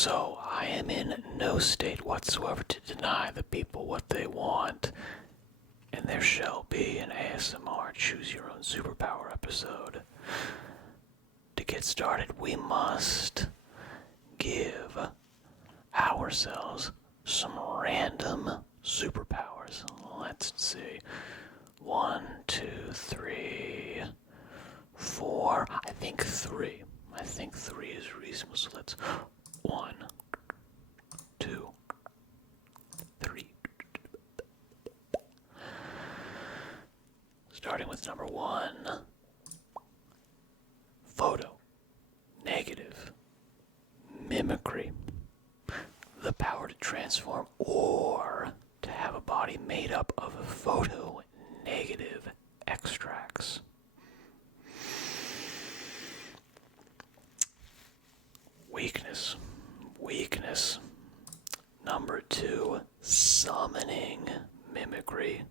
So I am in no state whatsoever to deny the people what they want, and there shall be an ASMR Choose Your Own Superpower episode. To get started, we must give ourselves some random superpowers. Let's see. 1, 2, 3, 4. I think 3. I think 3 is reasonable. So let's 1, 2, 3. Starting with number 1. Photo. Negative. Mimicry. The power to transform or to have a body made up of photo negative extracts. Weakness. Number 2, summoning mimicry.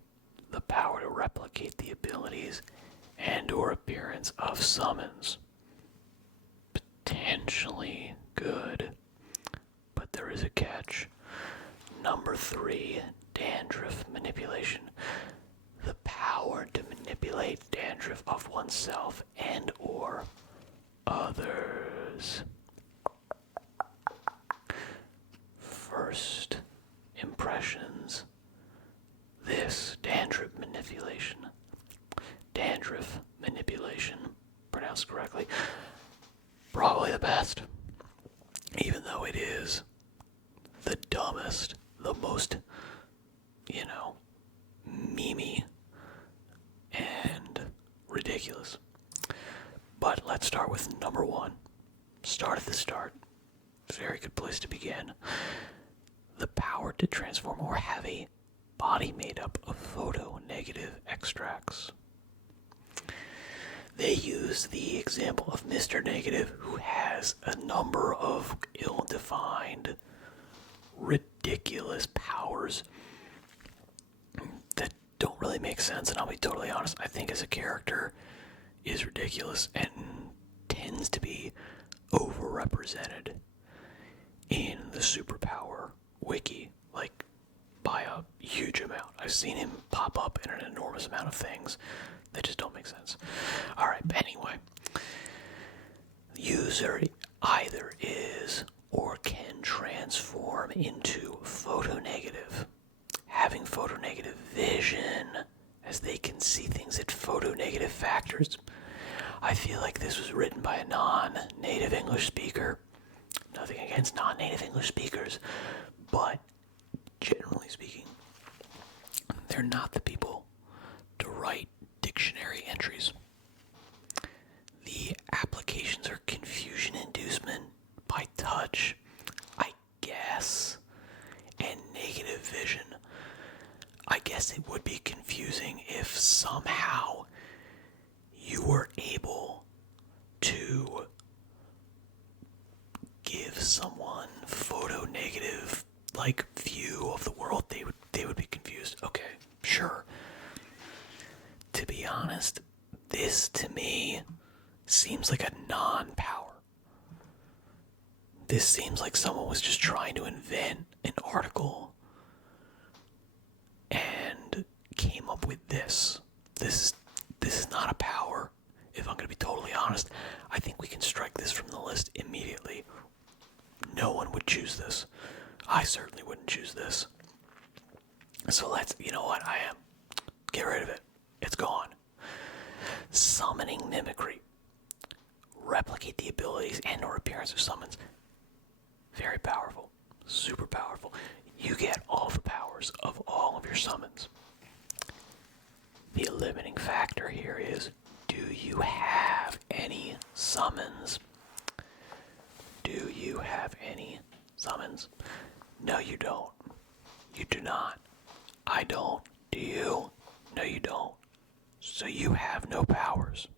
The power to replicate the abilities and or appearance of summons. Potentially good, but there is a catch. Number 3, dandruff manipulation. The power to manipulate dandruff of oneself and or others. First impressions. This dandruff manipulation, pronounced correctly, probably the best. Even though it is the dumbest, the most, memey and ridiculous. But let's start with number 1. Start at the start. Very good place to begin. The power to transform or have a body made up of photo-negative extracts. They use the example of Mr. Negative, who has a number of ill-defined, ridiculous powers that don't really make sense, and I'll be totally honest, I think as a character is ridiculous and tends to be overrepresented in the superpower wiki, like by a huge amount. I've seen him pop up in an enormous amount of things that just don't make sense. Alright, but anyway. The user either is or can transform into photonegative, having photonegative vision, as they can see things at photonegative factors. I feel like this was written by a non-native English speaker. Nothing against non-native English speakers, but generally speaking, they're not the people to write dictionary entries. The applications are confusion inducement by touch, I guess, and negative vision. I guess it would be confusing if somehow you were able to give someone photo-negative view of the world. They would be confused. Okay, sure. To be honest, this to me seems like a non-power. This seems like someone was just trying to invent an article and came up with this. This is not a power. If I'm going to be totally honest, I think we can strike this from the list immediately. No one would choose this. I certainly wouldn't choose this. So you know what, get rid of it. It's gone. Summoning mimicry. Replicate the abilities and or appearance of summons. Very powerful. Super powerful. You get all the powers of all of your summons. The limiting factor here is, do you have any summons? Do you have any summons? No, you don't. You do not. I don't. Do you? No, you don't. So you have no powers.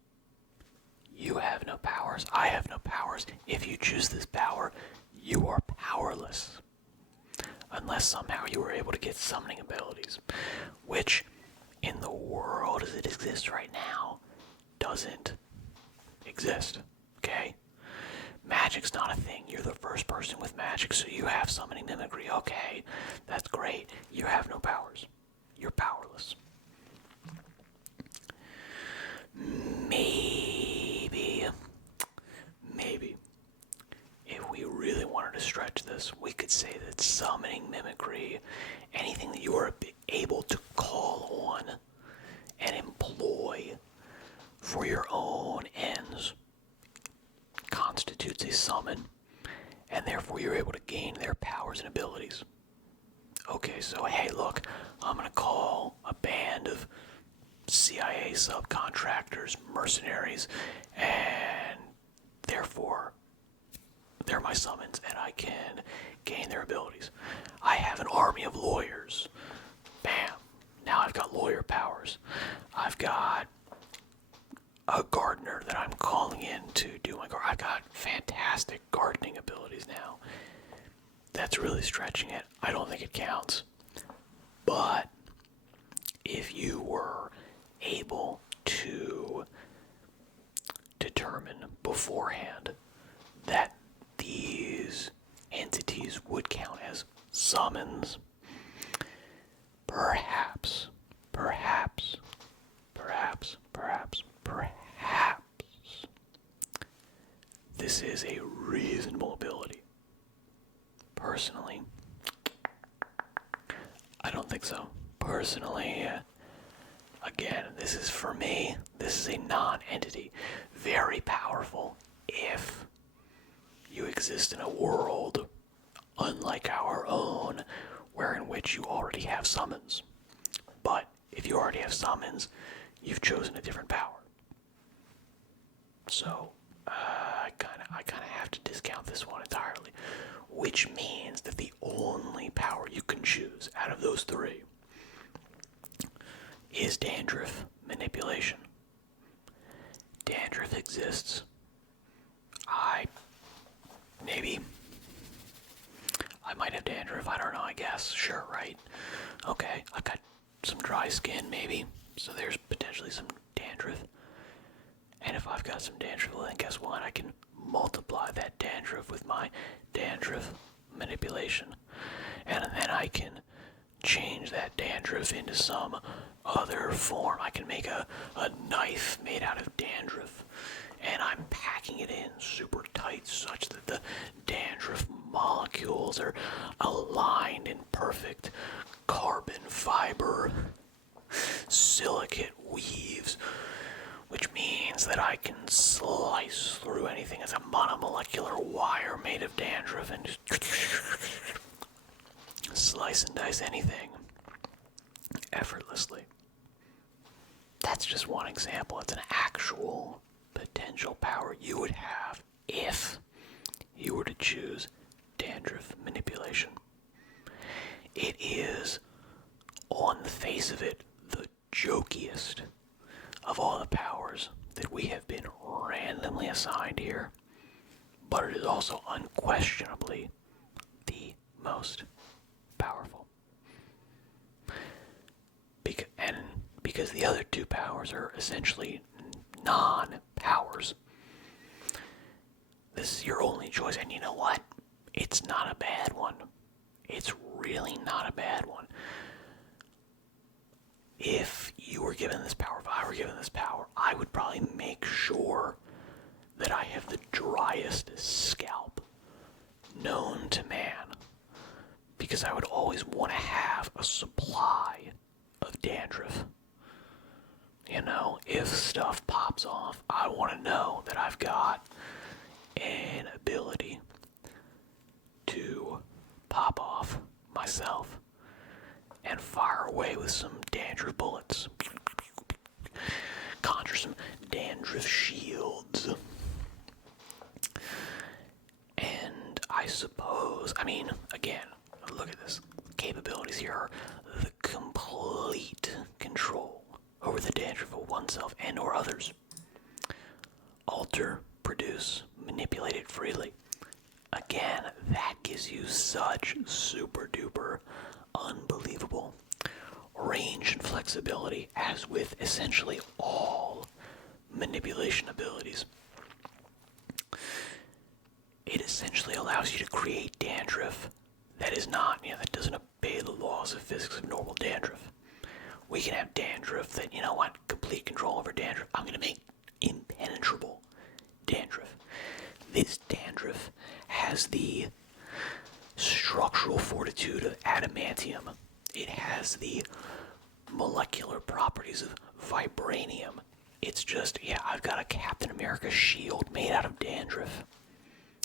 You have no powers. I have no powers. If you choose this power, you are powerless. Unless somehow you were able to get summoning abilities, which, in the world as it exists right now, doesn't exist. Okay? Magic's not a thing. You're the first person with magic, so you have summoning mimicry. Okay, that's great. You have no powers. You're powerless. Maybe, if we really wanted to stretch this, we could say that summoning mimicry, anything that you are able to call on and employ for your own ends, constitutes a summon, and therefore you're able to gain their powers and abilities. Okay, so hey, look, I'm gonna call a band of CIA subcontractors, mercenaries, and therefore they're my summons, and I can gain their abilities. I have an army of lawyers. Bam. Now I've got lawyer powers. I've got a gardener that I'm calling in to do my garden. I've got fantastic gardening abilities now. That's really stretching it. I don't think it counts. But if you were able to determine beforehand that these entities would count as summons, perhaps, this is a reasonable ability. Personally, I don't think so. Personally, again, this is for me, this is a non-entity. Very powerful if you exist in a world unlike our own, wherein which you already have summons. But if you already have summons, you've chosen a different power. So, I kind of have to discount this one entirely, which means that the only power you can choose out of those three is dandruff manipulation. Dandruff exists. I might have dandruff, I don't know, I guess. Sure, right? Okay, I've got some dry skin, maybe. So there's potentially some dandruff. And if I've got some dandruff, well then guess what? I can multiply that dandruff with my dandruff manipulation. And then I can change that dandruff into some other form. I can make a knife made out of dandruff, and I'm packing it in super tight such that the dandruff molecules are aligned in perfect carbon fiber silicate weaves, which means that I can slice through anything as a monomolecular wire made of dandruff and just slice and dice anything effortlessly. That's just one example. It's an actual potential power you would have if you were to choose dandruff manipulation. It is, on the face of it, the jokiest of all the powers that we have been randomly assigned here, but it is also unquestionably the most powerful. Because the other two powers are essentially non-powers. This is your only choice, and you know what? It's not a bad one. It's really not a bad one. If you were given this power, if I were given this power, I would probably make sure that I have the driest scalp known to man, because I would always want to have a supply of dandruff. You know, if stuff pops off, I want to know that I've got an ability to pop off myself and fire away with some dandruff bullets. Conjure some dandruff shields. And I suppose, again, look at this. Capabilities here are the complete control over the dandruff of oneself and or others. Alter, produce, manipulate it freely. Again, that gives you such super duper unbelievable range and flexibility, as with essentially all manipulation abilities. actually allows you to create dandruff that is not, that doesn't obey the laws of physics of normal dandruff. We can have dandruff that, complete control over dandruff. I'm going to make impenetrable dandruff. This dandruff has the structural fortitude of adamantium. It has the molecular properties of vibranium. It's just, I've got a Captain America shield made out of dandruff.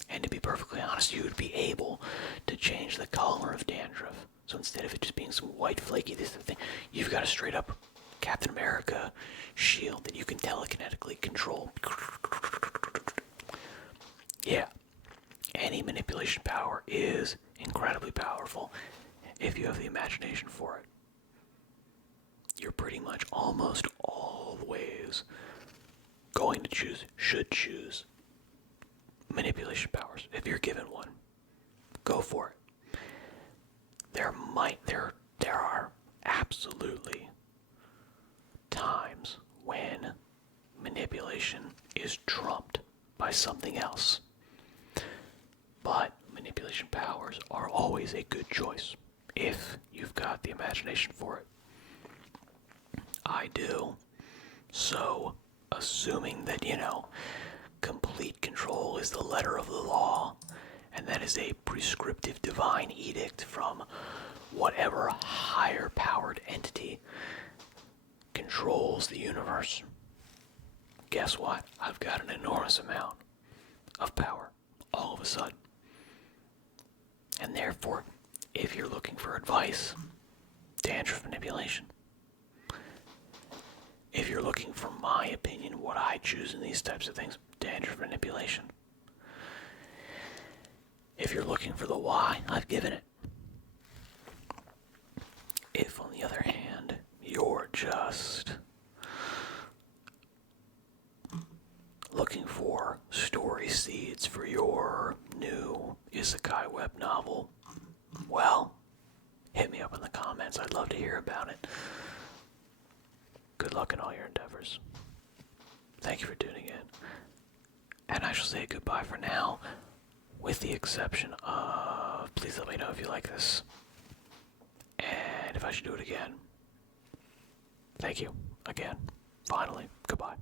And to be perfectly honest, you would be able to change the color of dandruff. So instead of it just being some white flaky this thing, you've got a straight up Captain America shield that you can telekinetically control. Yeah. Any manipulation power is incredibly powerful if you have the imagination for it. You're pretty much almost always going to should choose manipulation powers. If you're given one, go for it. There are absolutely times when manipulation is trumped by something else. But manipulation powers are always a good choice if you've got the imagination for it. I do. So, assuming that, complete control is the letter of the law, and that is a prescriptive divine edict from whatever higher powered entity controls the universe, guess what? I've got an enormous amount of power all of a sudden. And therefore, if you're looking for advice, dandruff manipulation. If you're looking for my opinion, what I choose in these types of things, dandruff manipulation. If you're looking for the why, I've given it. If, on the other hand, you're just looking for story seeds for your new isekai web novel, well, hit me up in the comments. I'd love to hear about it. Good luck in all your endeavors. Thank you for tuning in. And I shall say goodbye for now, with the exception of, please let me know if you like this, and if I should do it again. Thank you. Again. Finally. Goodbye.